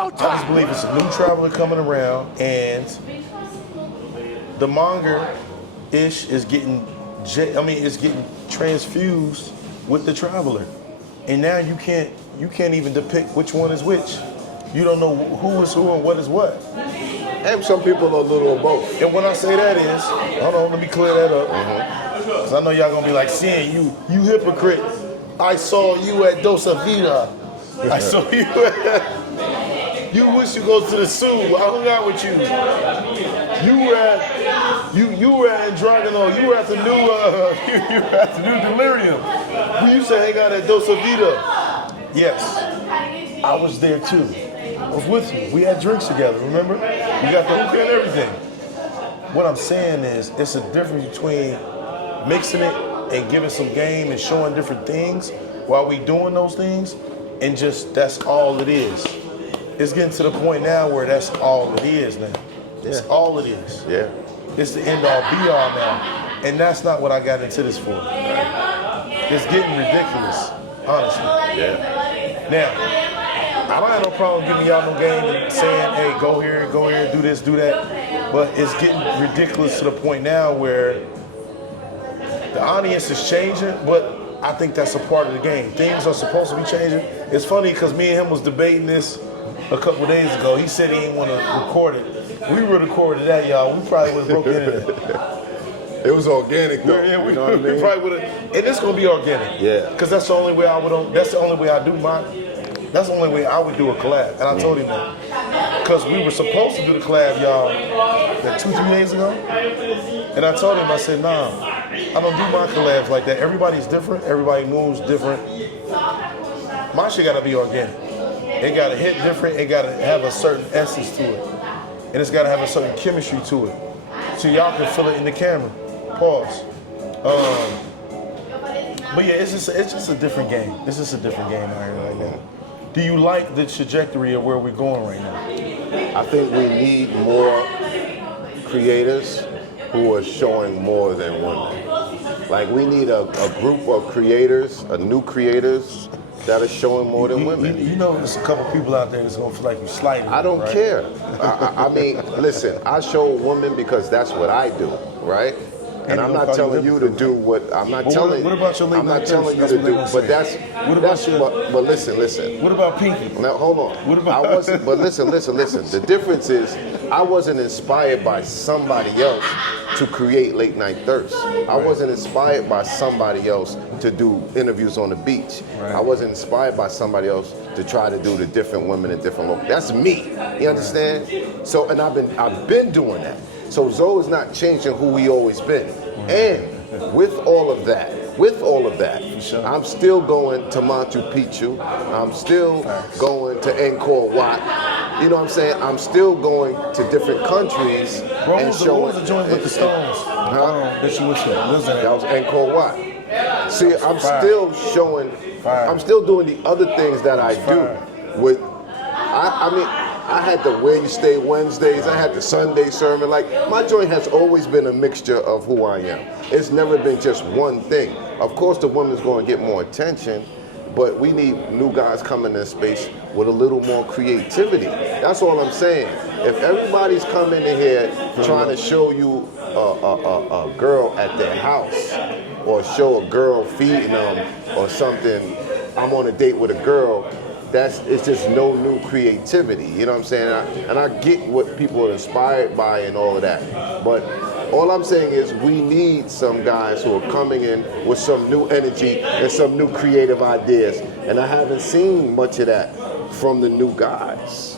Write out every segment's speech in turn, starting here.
showtime. I just believe it's a new traveler coming around, and the monger-ish is getting, it's getting transfused with the traveler, and now you can't even depict which one is which. You don't know who is who and what is what. And some people are a little of both. And when I say that is, hold on, let me clear that up. Because I know y'all gonna be like, seeing you hypocrite. I saw you at Dosa Vida. I saw you at, you wish you go to the zoo. I hung out with you. You were at Dragono. You were at the new, you were at the new Delirium. We used to hang out at Dosa Vida. Yes, I was there too. I was with you. We had drinks together, remember? We got the hookah and everything. What I'm saying is, it's a difference between mixing it and giving some game and showing different things while we doing those things, and just that's all it is. It's getting to the point now where that's all it is now. It's all it is. Yeah. It's the end all be all now. And that's not what I got into this for. It's getting ridiculous, honestly. Yeah. Now, I don't have no problem giving y'all no game and saying, hey, go here, do this, do that. But it's getting ridiculous to the point now where the audience is changing, but I think that's a part of the game. Things are supposed to be changing. It's funny because me and him was debating this a couple days ago. He said he didn't want to record it. We would have recorded that, y'all. We probably would have broke the internet. It was organic though. Yeah, you know what I mean? We probably would have. And it's gonna be organic. Yeah. Because that's the only way I would. That's the only way I do my. That's the only way I would do a collab. And I told him that. Because we were supposed to do the collab, y'all, that 2-3 days ago. And I told him, I said, nah, I don't do my collabs like that. Everybody's different. Everybody moves different. My shit gotta be organic. It gotta hit different. It gotta have a certain essence to it. And it's gotta have a certain chemistry to it. So y'all can feel it in the camera. Pause. But yeah, it's just a different game. It's just a different game out here right now. Do you like the trajectory of where we're going right now? I think we need more creators who are showing more than women. Like we need a group of creators, new creators that are showing more than women. You know there's a couple people out there that's gonna feel like you're slighting. I don't right? care. I mean, listen, I show women because that's what I do, right? And I'm not telling you to do what I'm not telling. What about your late I'm not night telling you that's to what they do. gonna But say. that's but listen. What about Pinky? Now hold on. What about? I wasn't. But listen. The difference is I wasn't inspired by somebody else to create Late Night Thirst. I wasn't inspired by somebody else to do interviews on the beach. Right. I wasn't inspired by somebody else to try to do the different women in different locations. That's me. You understand? So and I've been doing that. So Zoe is not changing who we always been. And with all of that, sure. I'm still going to Machu Picchu. I'm still going to Angkor Wat. You know what I'm saying? I'm still going to different countries and showing. What was the joint with the stones? That you went to? That was Angkor Wat. See, I'm still showing. I'm still doing the other things that I do. With, I mean, I had the Where You Stay Wednesdays, I had the Sunday sermon. Like, my joint has always been a mixture of who I am. It's never been just one thing. Of course, the woman's going to get more attention, but we need new guys coming in space with a little more creativity. That's all I'm saying. If everybody's coming in here trying to show you a girl at their house, or show a girl feeding them, or something, I'm on a date with a girl, it's just no new creativity, you know what I'm saying? And I get what people are inspired by and all of that, but all I'm saying is we need some guys who are coming in with some new energy and some new creative ideas, and I haven't seen much of that from the new guys.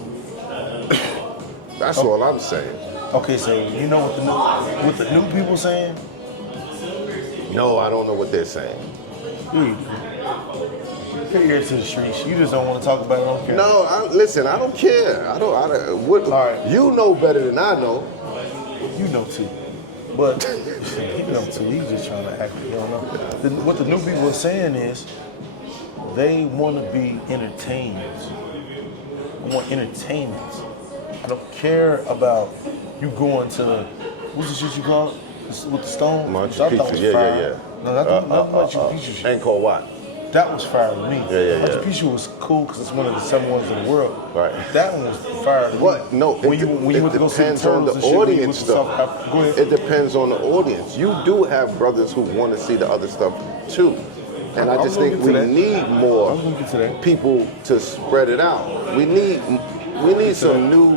That's all I'm saying. Okay, so you know what the new people saying? No, I don't know what they're saying. Put your ear to the streets. You just don't want to talk about it on camera. No, listen, I don't care. I don't. What? All right. You know better than I know. You know too. But you know too. You just trying to act. You don't know. What the new people are saying is they want to be entertained. They want entertainment. I don't care about you going to what's the shit you call it? With the stone? Machu Picchu. Yeah. No, not the Machu Picchu shit. Angkor Wat. That was fire to me. Yeah. Machu Picchu was cool because it's one of the 7 wonders of the world. Right. That one was fire to me. What? No, when you went to go see the depends on turtles the and shit, when you went audience, to though. South Africa. Go ahead. It depends on the audience. You do have brothers who want to see the other stuff too, and I just think we need more people to spread it out. We need some new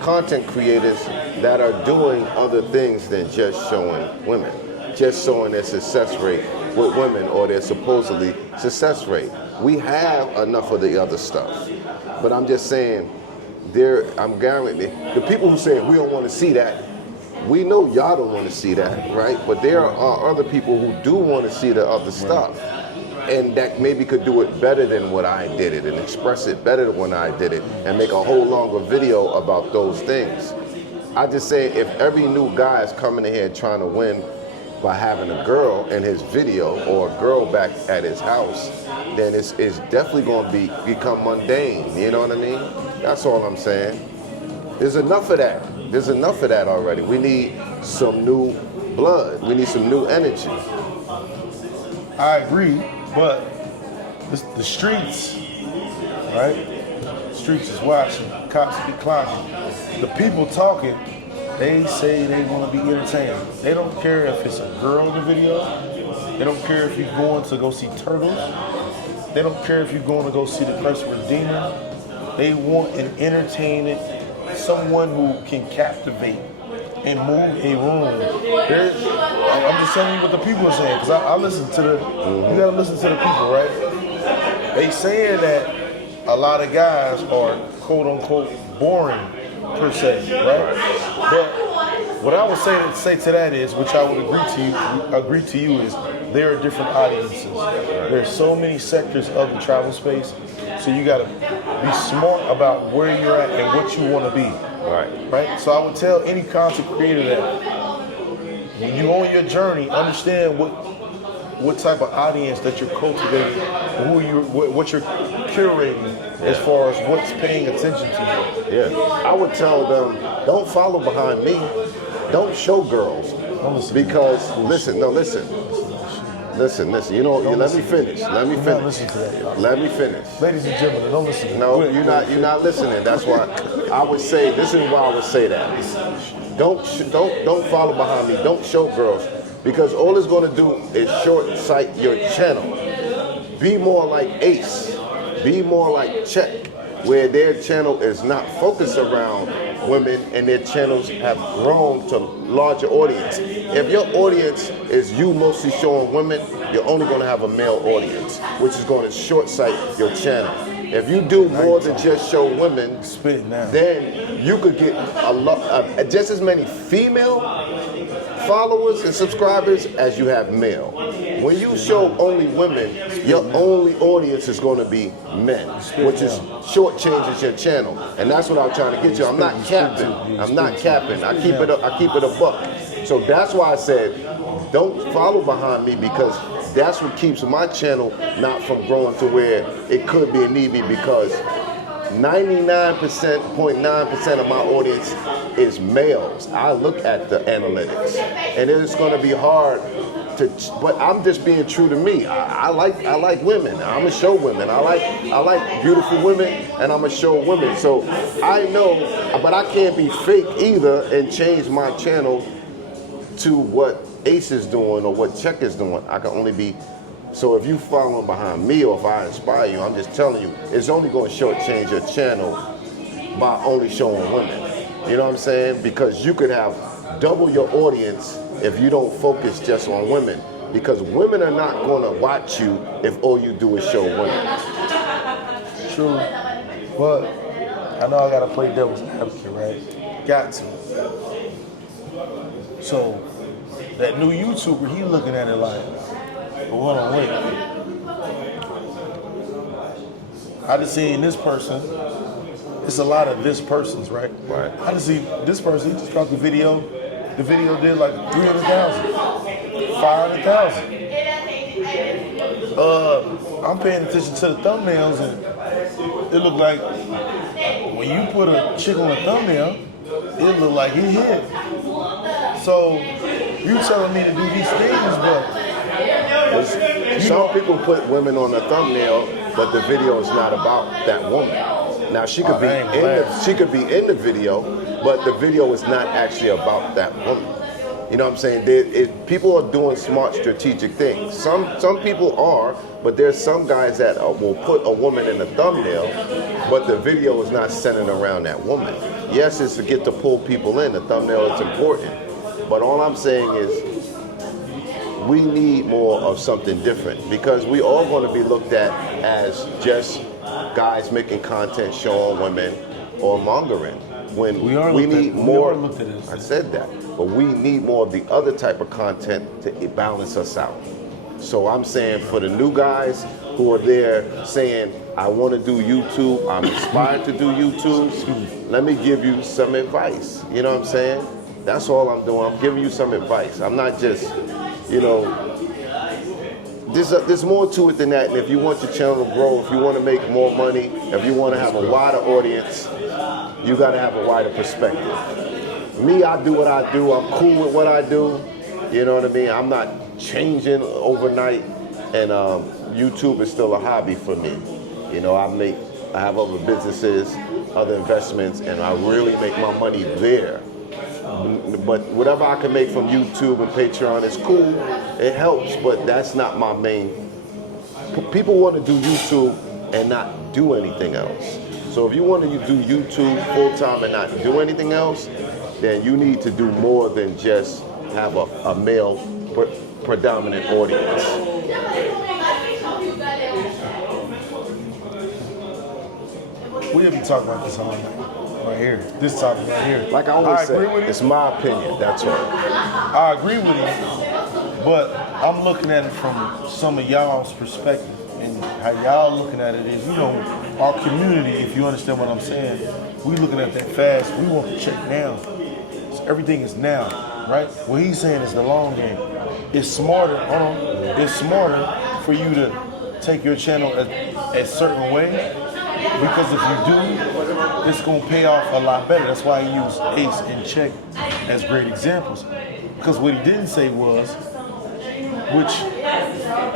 content creators that are doing other things than just showing women, just showing their success rate with women or their supposedly success rate. We have enough of the other stuff, but I'm just saying, I'm guaranteed the people who say we don't want to see that. We know y'all don't want to see that, right? But there are other people who do want to see the other stuff, and that maybe could do it better than what I did it, and express it better than when I did it, and make a whole longer video about those things. I just say if every new guy is coming in here trying to win by having a girl in his video or a girl back at his house, then it's definitely going to become mundane. You know what I mean? That's all I'm saying. There's enough of that. There's enough of that already. We need some new blood. We need some new energy. I agree, but the streets, right? The streets is watching. Cops be clocking. The people talking, they say they want to be entertained. They don't care if it's a girl in the video. They don't care if you're going to go see turtles. They don't care if you're going to go see the Christ Redeemer. They want an entertainment, someone who can captivate and move a room. I'm just telling you what the people are saying, because I listen to you gotta listen to the people, right? They saying that a lot of guys are quote unquote boring per se, right? But what I would say to that is, which I would agree to you is, there are different audiences. There's so many sectors of the travel space, so you gotta be smart about where you're at and what you want to be. Right. So I would tell any content creator that when you're on your journey, understand what type of audience that you're cultivating, what you're curating as far as what's paying attention to you. Yeah, I would tell them, don't follow behind me. Don't show girls. Because listen. You know, let me finish. Let me finish. Ladies and gentlemen, don't listen to No, you're not listening. That's why I would say, this is why I would say that. Don't follow behind me. Don't show girls. Because all it's going to do is short sight your channel. Be more like Ace. Be more like Check, where their channel is not focused around women and their channels have grown to larger audience. If your audience is you mostly showing women, you're only going to have a male audience, which is going to short sight your channel. If you do more than just show women, then you could get just as many female followers and subscribers as you have male. When you show only women, your only audience is going to be men, which is short changes your channel. And that's what I'm trying to get you. I'm not capping. I keep it a buck. So that's why I said, don't follow behind me, because that's what keeps my channel not from growing to where it could be and need be, because 99.9% of my audience is males. I look at the analytics, and it's going to be hard to. But I'm just being true to me. I like women. I'm gonna show women. I like beautiful women, and I'm gonna show women. So I know, but I can't be fake either and change my channel to what Ace is doing or what Check is doing. I can only be. So if you following behind me, or if I inspire you, I'm just telling you, it's only going to shortchange your channel by only showing women. You know what I'm saying? Because you could have double your audience if you don't focus just on women. Because women are not going to watch you if all you do is show women. True. But I know I got to play devil's advocate, right? Got to. So that new YouTuber, he looking at it like, hold on, wait. I just seen this person. It's a lot of this persons, right? Right. I just see this person. He just dropped a video. The video did like 300,000, 500,000. I'm paying attention to the thumbnails, and it looked like when you put a chick on a thumbnail, it looked like he hit. So you telling me to do these things, but Some people put women on the thumbnail, but the video is not about that woman. Now she could be in the video, but the video is not actually about that woman. You know what I'm saying? People are doing smart, strategic things. Some people are, but there's some guys that will put a woman in the thumbnail, but the video is not centered around that woman. Yes, it's to get to pull people in. The thumbnail is important, but all I'm saying is we need more of something different because we all going to be looked at as just guys making content showing women or mongering. When we need more, I said that, but we need more of the other type of content to balance us out. So I'm saying for the new guys who are there saying, I want to do YouTube, I'm inspired to do YouTube, let me give you some advice. You know what I'm saying? That's all I'm doing. I'm giving you some advice. I'm not just, you know, there's more to it than that. And if you want your channel to grow, if you want to make more money, if you want to have a wider audience, you got to have a wider perspective. Me, I do what I do. I'm cool with what I do. You know what I mean? I'm not changing overnight. And YouTube is still a hobby for me. You know, I have other businesses, other investments, and I really make my money there. But whatever I can make from YouTube and Patreon is cool. It helps, but that's not my main. People want to do YouTube and not do anything else. So if you want to do YouTube full time and not do anything else, then you need to do more than just have a male predominant audience. We have been talking about this all night. Right here, this topic right here. Like I always say, it's my opinion, that's all. I agree with you, but I'm looking at it from some of y'all's perspective. And how y'all looking at it is, you know, our community, if you understand what I'm saying, we looking at that fast, we want to check now. So everything is now, right? What he's saying is the long game. It's smarter, it's smarter for you to take your channel a certain way. Because if you do, it's going to pay off a lot better. That's why he used Ace and Check as great examples. Because what he didn't say was, which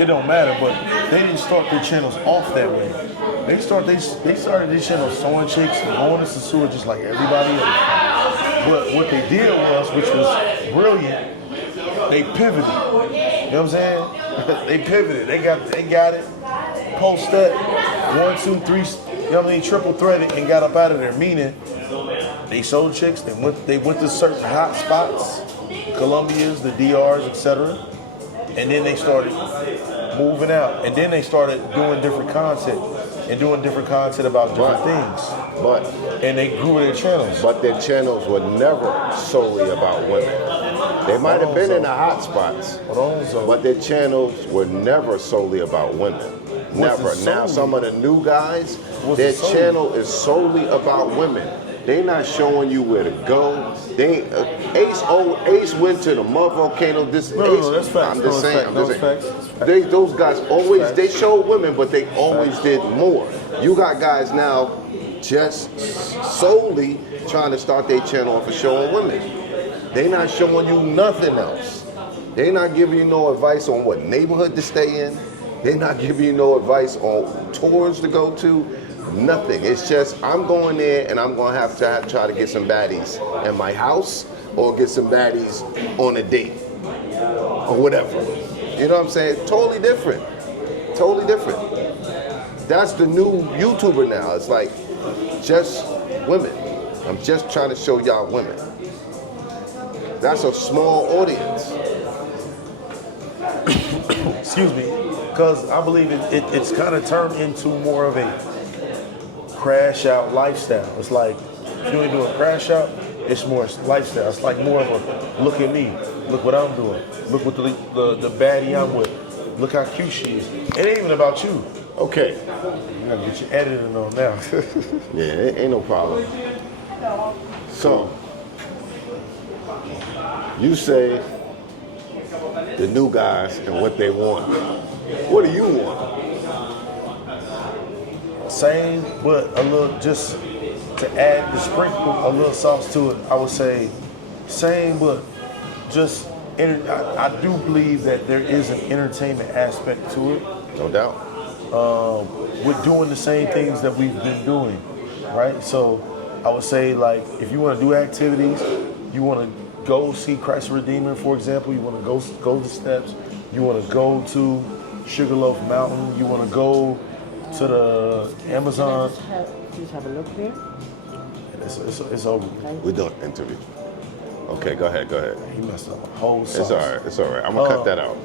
it don't matter, but they didn't start their channels off that way. They started their channels sewing chicks and going to Sasura just like everybody else. But what they did was, which was brilliant, they pivoted. You know what I'm saying? They pivoted. They got it. Post that 1, 2, 3. You know what I mean? Triple threaded and got up out of there. Meaning, they sold chicks. They went to certain hot spots, Colombias, the DRs, etc. And then they started moving out. And then they started doing different content about different things. And they grew their channels. But their channels were never solely about women. They might have been in the hot spots, but their channels were never solely about women. Never. Now some of the new guys, their channel is solely about women. They not showing you where to go. Ace went to the mud volcano. That's facts. I'm just saying. Those guys always, they show women, but they always did more. You got guys now just solely trying to start their channel off of showing women. They not showing you nothing else. They not giving you no advice on what neighborhood to stay in. They're not giving you no advice on tours to go to, nothing. It's just, I'm going there and I'm going to have to try to get some baddies in my house or get some baddies on a date or whatever. You know what I'm saying? Totally different. Totally different. That's the new YouTuber now. It's like, just women. I'm just trying to show y'all women. That's a small audience. Excuse me. Because I believe it's kind of turned into more of a crash out lifestyle. It's like, if you ain't doing crash out, it's more lifestyle. It's like more of a, look at me, look what I'm doing, look what the baddie I'm with, look how cute she is. It ain't even about you. Okay. You gotta get your editing on now. Yeah, it ain't no problem. So, you say the new guys and what they want. What do you want? Same, but a little, just to add the sprinkle, a little sauce to it, I would say same, but just I do believe that there is an entertainment aspect to it. No doubt. We're doing the same things that we've been doing, right? So I would say, like, if you want to do activities, you want to go see Christ Redeemer, for example, you want to go the steps, you want to go to Sugarloaf Mountain, you want to go to the Amazon. Just have a look here. It's over. We're doing an interview. Okay, go ahead. He messed up a whole sauce. It's all right. I'm gonna cut that out.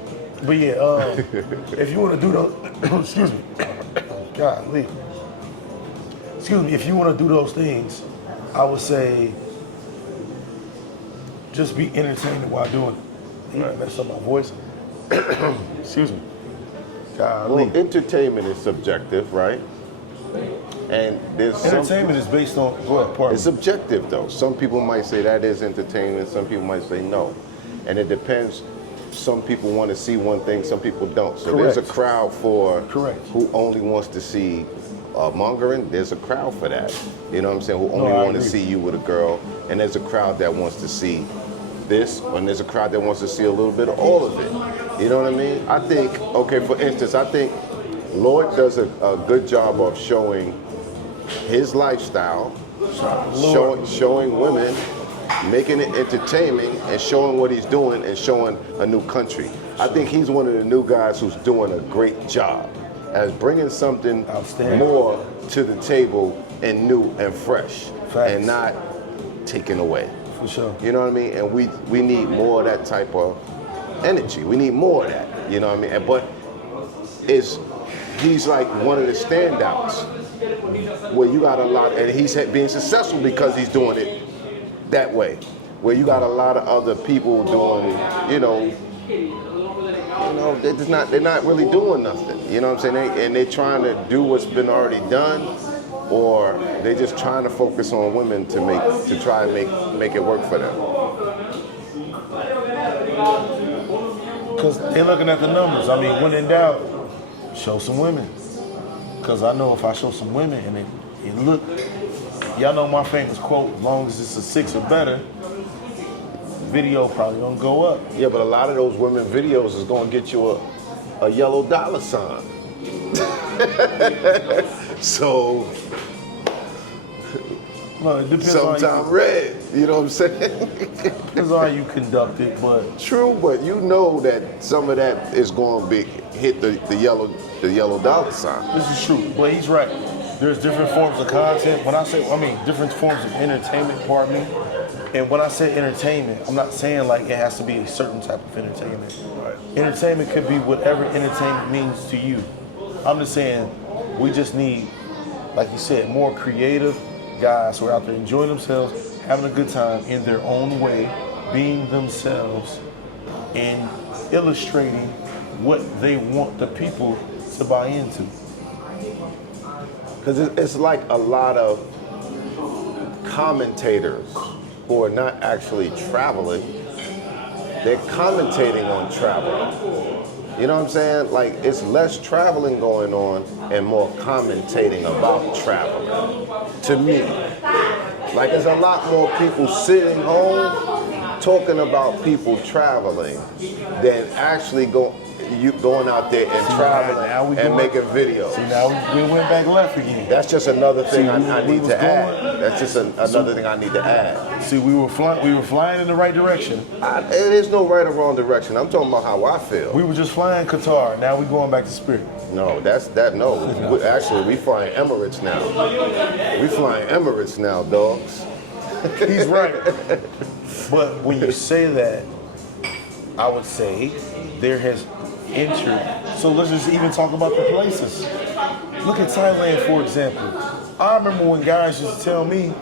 But yeah, if you want to do those, excuse me, golly. Excuse me, if you want to do those things, I would say just be entertained while doing it. He messed up my voice. Excuse me. Golly. Well, entertainment is subjective, right? And there's Entertainment is based on, go ahead, pardon it's me. subjective though. Some people might say that is entertainment, some people might say no. And it depends. Some people want to see one thing, some people don't. So Correct. there's a crowd for Correct. who only wants to see mongering. There's a crowd for that. You know what I'm saying? Who only I want to agree. see you with a girl. And there's a crowd that wants to see this, and there's a crowd that wants to see a little bit of all of it. You know what I mean? I think, okay, for instance, I think Lord does a good job of showing his lifestyle, showing women, making it entertaining, and showing what he's doing, and showing a new country. I think he's one of the new guys who's doing a great job as bringing something more to the table and new and fresh. Facts. And not taken away. For sure. You know what I mean? And we need more of that type of energy. We need more of that. You know what I mean? And, but he's like one of the standouts where you got a lot, and he's being successful because he's doing it that way. Where you got a lot of other people doing, they're not really doing nothing. You know what I'm saying? And they're trying to do what's been already done, or they're just trying to focus on women to try and make it work for them. Because they're looking at the numbers. I mean, when in doubt, show some women. Because I know if I show some women and it look, y'all know my famous quote, as long as it's a 6 or better, video probably gonna go up. Yeah, but a lot of those women videos is gonna get you a yellow dollar sign. So Well, it depends sometimes red, you know what I'm saying? Depends on how you conduct it, but True, but you know that some of that is going to hit the yellow dollar sign. this is true. But he's right. There's different forms of content. Different forms of entertainment, pardon me. And when I say entertainment, I'm not saying like it has to be a certain type of entertainment. Right. Entertainment could be whatever entertainment means to you. I'm just saying we just need, like you said, more creative guys who are out there enjoying themselves, having a good time in their own way, being themselves, and illustrating what they want the people to buy into. Because it's like a lot of commentators who are not actually traveling, they're commentating on travel. You know what I'm saying? Like, it's less traveling going on and more commentating about traveling. To me. Like, there's a lot more people sitting home talking about people traveling than actually going out there and traveling and making videos. See, now we went back left again. That's just another thing I need was to add. going- That's just another thing I need to add. See, we were flying in the right direction. It is no right or wrong direction. I'm talking about how I feel. We were just flying Qatar. Now we're going back to Spirit. No, no. Actually, we flying Emirates now. We flying Emirates now, dogs. He's right. But when you say that, I would say there has entered. So let's just even talk about the places. Look at Thailand, for example. I remember when guys used to tell me,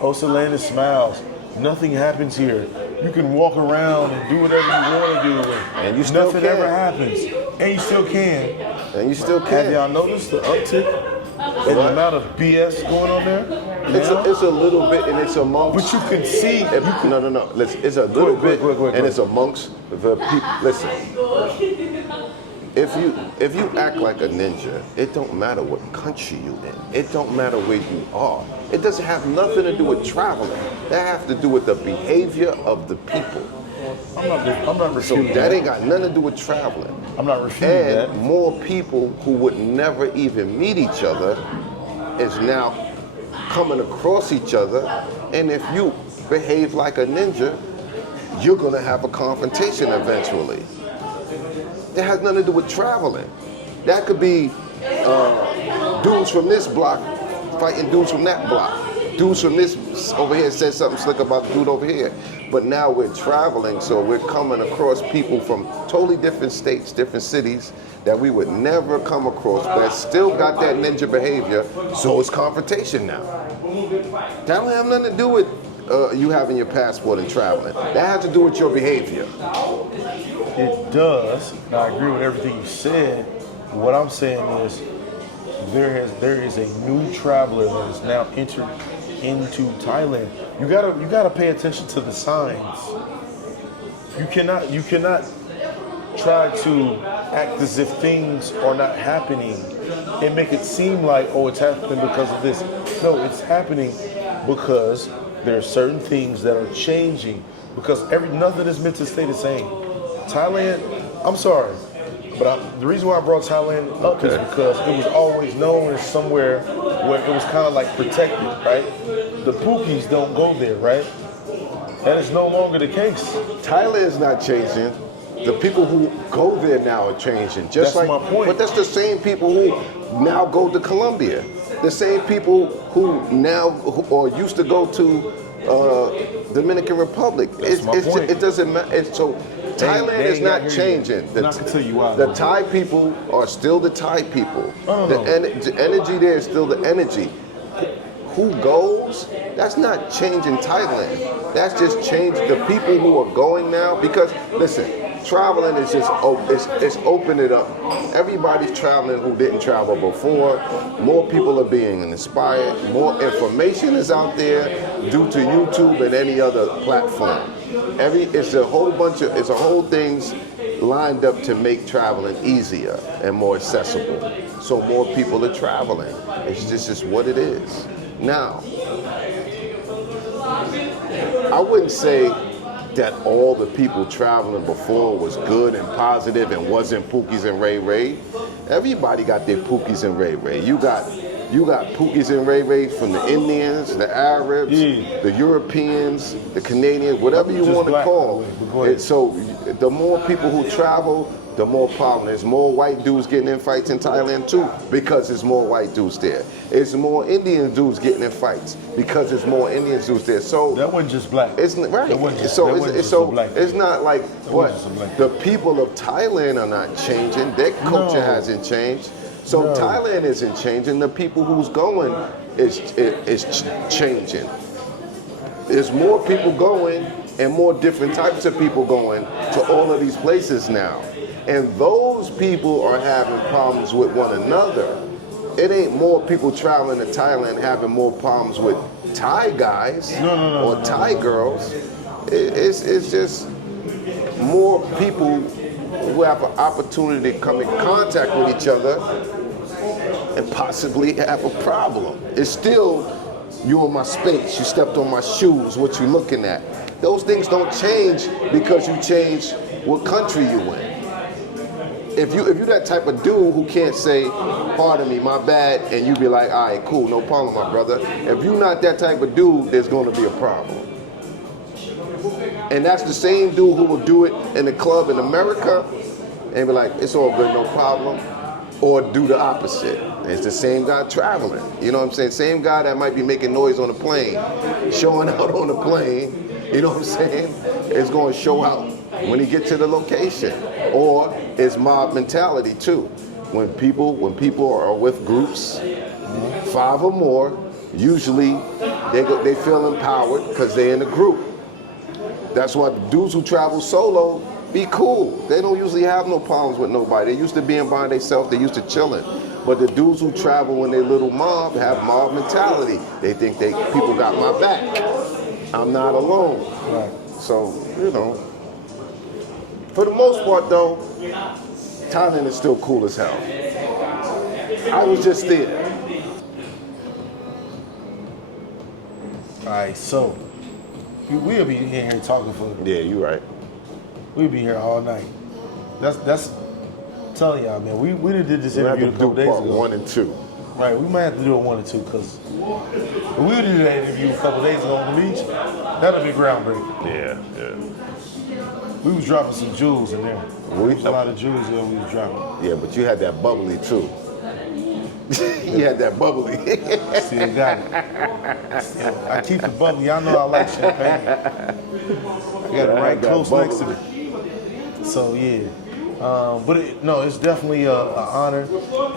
oh, it's a land of smiles. Nothing happens here. You can walk around and do whatever you want to do. And you still nothing can. ever happens. And you still can. And you still Have can. y'all noticed the uptick in the amount of BS going on there? It's a little bit, and it's amongst. But you can see. No. Listen, it's a little bit, go ahead. and it's amongst the people. Listen, if you act like a ninja, it don't matter what country you in. It don't matter where you are. It doesn't have nothing to do with traveling. That has to do with the behavior of the people. I'm not So refuting that ain't got nothing to do with traveling. I'm not refuting that. And more people who would never even meet each other is now coming across each other. And if you behave like a ninja, you're gonna have a confrontation eventually. That has nothing to do with traveling. That could be dudes from this block fighting dudes from that block. Dudes from this over here said something slick about the dude over here. But now we're traveling, so we're coming across people from totally different states, different cities that we would never come across, but still got that ninja behavior, so it's confrontation now. That don't have nothing to do with you having your passport and traveling. That has to do with your behavior. It does. I agree with everything you said. What I'm saying is there is a new traveler that has now entered into Thailand. You gotta pay attention to the signs. You cannot try to act as if things are not happening and make it seem like, oh, it's happening because of this. No, it's happening because there are certain things that are changing, because nothing is meant to stay the same. Thailand, I'm sorry, but the reason why I brought Thailand up is because it was always known as somewhere where it was kind of like protected, right? The Pookies don't go there, right? That is no longer the case. Thailand's not changing. The people who go there now are changing. Just That's my point. But that's the same people who now go to Colombia. The same people who or used to go to Dominican Republic. That's my point. It doesn't matter. So Thailand is not changing. I'm not gonna tell you why. The Thai people are still the Thai people. No. The energy there is still the energy. Who goes? That's not changing Thailand. That's just changing the people who are going now. Because listen, traveling is just it's opened it up. Everybody's traveling who didn't travel before. More people are being inspired. More information is out there due to YouTube and any other platform. It's a whole things lined up to make traveling easier and more accessible. So more people are traveling. It's just what it is. Now, I wouldn't say that all the people traveling before was good and positive and wasn't Pookies and Ray Ray. Everybody got their Pookies and Ray Ray. You got Pookies and Ray Rays from the Indians, the Arabs, the Europeans, the Canadians, whatever you want to call. So the more people who travel, the more problem. There's more white dudes getting in fights in Thailand too, because there's more white dudes there. It's more Indian dudes getting in fights because there's more Indian dudes there. So that wasn't just black. It's right. It's not like what the people of Thailand are not changing. Their culture hasn't changed. So Thailand isn't changing. The people who's going is changing. There's more people going and more different types of people going to all of these places now. And those people are having problems with one another. It ain't more people traveling to Thailand having more problems with Thai guys or Thai girls. It's just more people who have an opportunity to come in contact with each other and possibly have a problem. It's still, you in my space, you stepped on my shoes, what you looking at. Those things don't change because you change what country you in. If you that type of dude who can't say, pardon me, my bad, and you be like, all right, cool, no problem, my brother. If you're not that type of dude, there's gonna be a problem. And that's the same dude who will do it in the club in America and be like, it's all good, no problem. Or do the opposite. It's the same guy traveling. You know what I'm saying? Same guy that might be making noise on the plane, showing out on the plane, you know what I'm saying? Is going to show out when he gets to the location. Or it's mob mentality too. When people are with groups, 5 or more, usually they feel empowered because they're in a group. That's why the dudes who travel solo be cool. They don't usually have no problems with nobody. They used to being by themselves. They used to chilling. But the dudes who travel when they little mob have mob mentality. They think people got my back. I'm not alone. Right. So, you know, for the most part though, Thailand is still cool as hell. I was just there. All right, so we'll be in here talking for. Yeah, you're right. We'd be here all night. That's I'm telling y'all, man. We did this We have interview to a do couple days part ago. 1 and 2. Right, we might have to do a 1 and 2 because we did that interview a couple days ago on the beach. That'll be groundbreaking. Yeah. We was dropping some jewels in there. There was a lot of jewels that we was dropping. Yeah, but you had that bubbly too. You had that bubbly. Still got it. I keep the bubbly. Y'all know I like champagne. I got it right close next to me. So yeah. But it's definitely an honor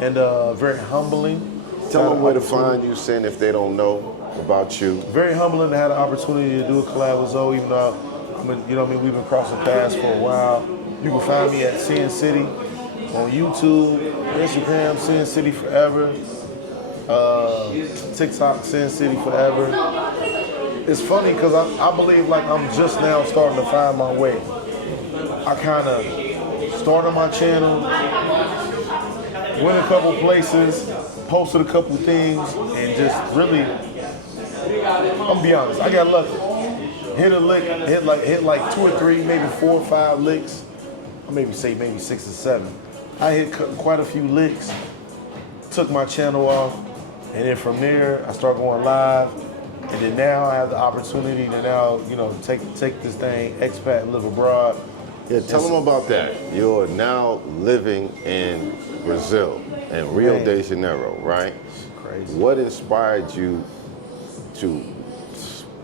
and very humbling. Tell them where to find you, Sin, if they don't know about you. Very humbling to have the opportunity to do a collab with Zoe, even though we've been crossing paths for a while. You can find me at Sin City on YouTube, Instagram, Sin City Forever, TikTok, Sin City Forever. It's funny because I believe like I'm just now starting to find my way. I kind of started my channel, went a couple places, posted a couple things, and just really, I'm gonna be honest, I got lucky. Hit a lick, hit like 2 or 3, maybe 4 or 5 licks. I maybe 6 or 7. I hit quite a few licks, took my channel off, and then from there I started going live. And then now I have the opportunity to now, take this thing, expat, live abroad. Yeah, tell them about that. You're now living in Brazil, in Rio de Janeiro, right? Crazy. What inspired you to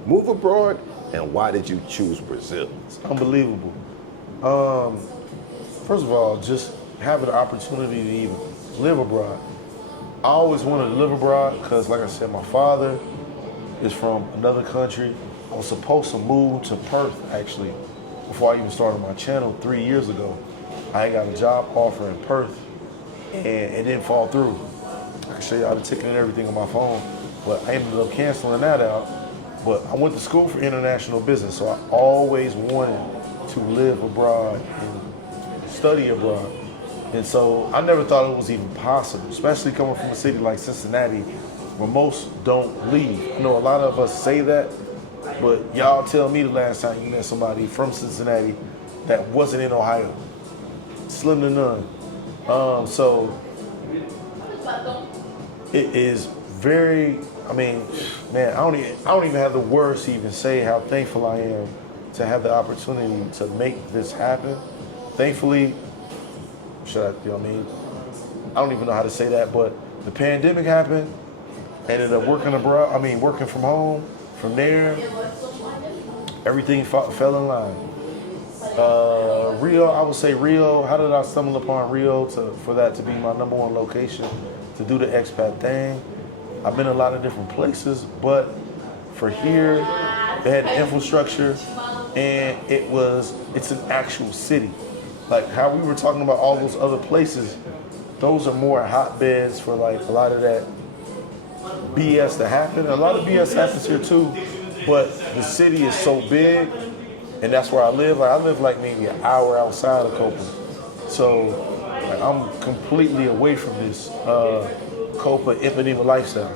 move abroad, and why did you choose Brazil? It's unbelievable. First of all, just having the opportunity to even live abroad. I always wanted to live abroad because, like I said, my father is from another country. I was supposed to move to Perth, actually, before I even started my channel 3 years ago. I got a job offer in Perth, and it didn't fall through. I can show y'all the ticket and everything on my phone, but I ended up canceling that out. But I went to school for international business, so I always wanted to live abroad and study abroad. And so I never thought it was even possible, especially coming from a city like Cincinnati, where most don't leave. I know a lot of us say that, but y'all tell me the last time you met somebody from Cincinnati that wasn't in Ohio. Slim to none. So it is very, man, I don't even have the words to even say how thankful I am to have the opportunity to make this happen. Thankfully, I don't even know how to say that, but the pandemic happened. Ended up working from home. From there, everything fell in line. Rio, I would say Rio. How did I stumble upon Rio for that to be my #1 location to do the expat thing? I've been in a lot of different places, but for here, they had infrastructure, and it's an actual city. Like how we were talking about all those other places, those are more hotbeds for like a lot of that BS to happen. A lot of BS happens here too, but the city is so big, and that's where I live. Like I live like maybe an hour outside of Copa, so like, I'm completely away from this Copa Ipanema lifestyle.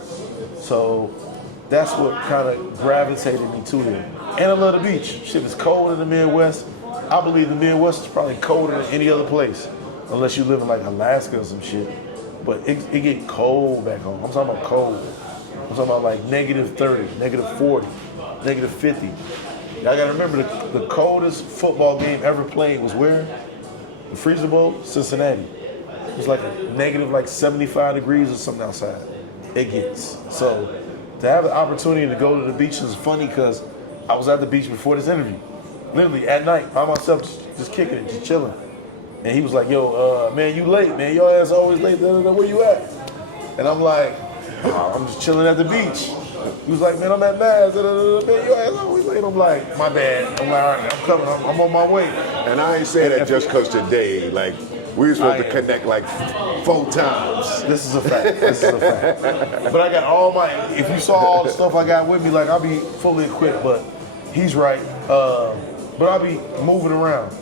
So that's what kind of gravitated me to here. And I love the beach. Shit is cold in the Midwest. I believe the Midwest is probably colder than any other place, unless you live in like Alaska or some shit. But it get cold back home. I'm talking about cold. I'm talking about like -30, -40, -50. Y'all gotta remember the coldest football game ever played was where? The Freezer Bowl, Cincinnati. It was like a -75 degrees or something outside. It gets. So to have the opportunity to go to the beach is funny because I was at the beach before this interview. Literally at night, by myself, just kicking it, just chilling. And he was like, yo, man, you late, man. Your ass always late. Where you at? And I'm like, oh, I'm just chilling at the beach. He was like, man, I'm at Mass. Man, your ass always late. I'm like, my bad. I'm like, all right, I'm coming. I'm on my way. And I ain't saying that just because today, like, we were supposed to connect like 4 times. This is a fact. This is a fact. But I got all my, if you saw all the stuff I got with me, like, I'll be fully equipped. But he's right. But I'll be moving around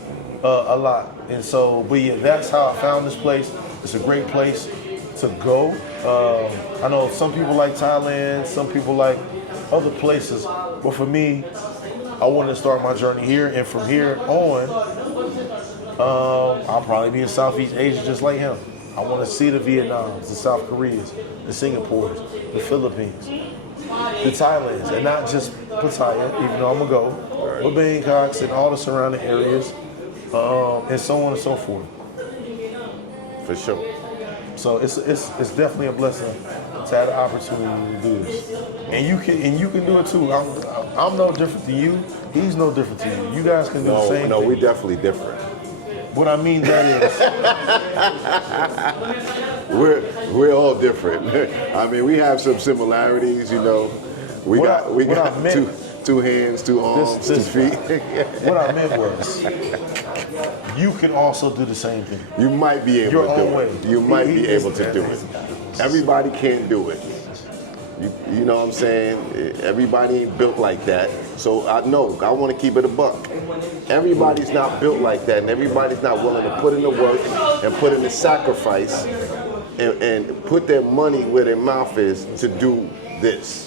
a lot. And so, but yeah, that's how I found this place. It's a great place to go. I know some people like Thailand, some people like other places. But for me, I wanted to start my journey here. And from here on, I'll probably be in Southeast Asia just like him. I want to see the Vietnams, the South Koreas, the Singapores, the Philippines, the Thailands, and not just Pattaya, even though I'm gonna go, but Bangkoks and all the surrounding areas, and so on and so forth. For sure. So it's definitely a blessing to have the opportunity to do this, and you can do it too. I'm no different than you. He's no different than you. You guys can do the same thing. No, we're definitely different. What I mean that is, we're all different. I mean, we have some similarities, you know. We got two hands, two arms, 2 feet. What I meant was, you can also do the same thing. You might be able Your to do own way. it. You might be able to do it. Everybody can't do it. You know what I'm saying? Everybody ain't built like that. So I want to keep it a buck. Everybody's not built like that, and everybody's not willing to put in the work and put in the sacrifice and put their money where their mouth is to do this.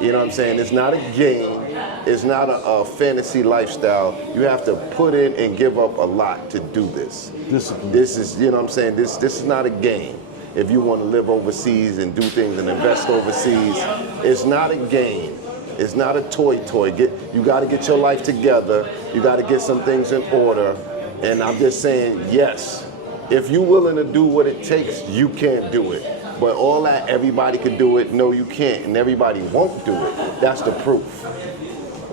You know what I'm saying? It's not a game. It's not a fantasy lifestyle. You have to put in and give up a lot to do this. This is, you know what I'm saying? This is not a game. If you want to live overseas and do things and invest overseas, it's not a game. It's not a toy. You got to get your life together. You got to get some things in order. And I'm just saying, yes, if you're willing to do what it takes, you can do it. But all that, everybody can do it. No, you can't, and everybody won't do it. That's the proof.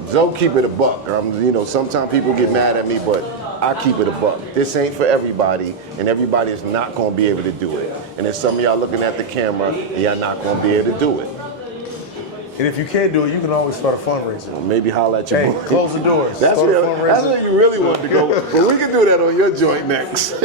So keep it a buck. You know, sometimes people get mad at me, but I keep it a buck. This ain't for everybody, and everybody is not going to be able to do it. And if some of y'all looking at the camera, y'all not going to be able to do it. And if you can't do it, you can always start a fundraiser. Maybe holler at your boy. Close the doors. That's where you really want to go. But we can do that on your joint next.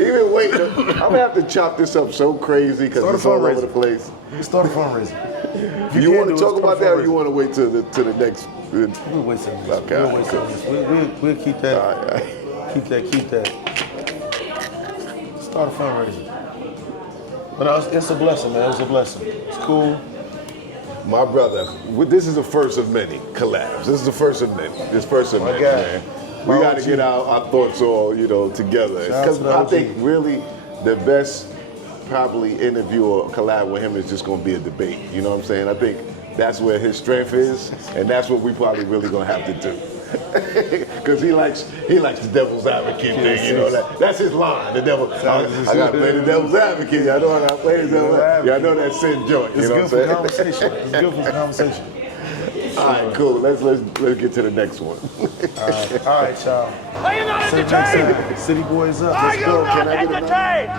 Even waiting. I'm going to have to chop this up so crazy because it's all over the place. Start a fundraiser. You want to talk about that, or you want to wait till the next? We'll wait till this. Okay. We'll keep that. Keep that. Start a fundraiser. But it's a blessing, man. It's a blessing. It's cool. My brother, this is the first of many collabs. This is the first of many. Man. We got to get our thoughts all, together. Because I think really the best probably interview or collab with him is just going to be a debate. You know what I'm saying? I think that's where his strength is, and that's what we probably really going to have to do. Because he likes the devil's advocate thing, that's his line. The devil, I got to play the devil's advocate. Y'all know how to play the devil's advocate. Y'all know that sin joint. It's good for conversation. It's good for conversation. All right, cool. Let's get to the next one. All right, y'all. Are you not entertained? City Boys up. Are you not entertained?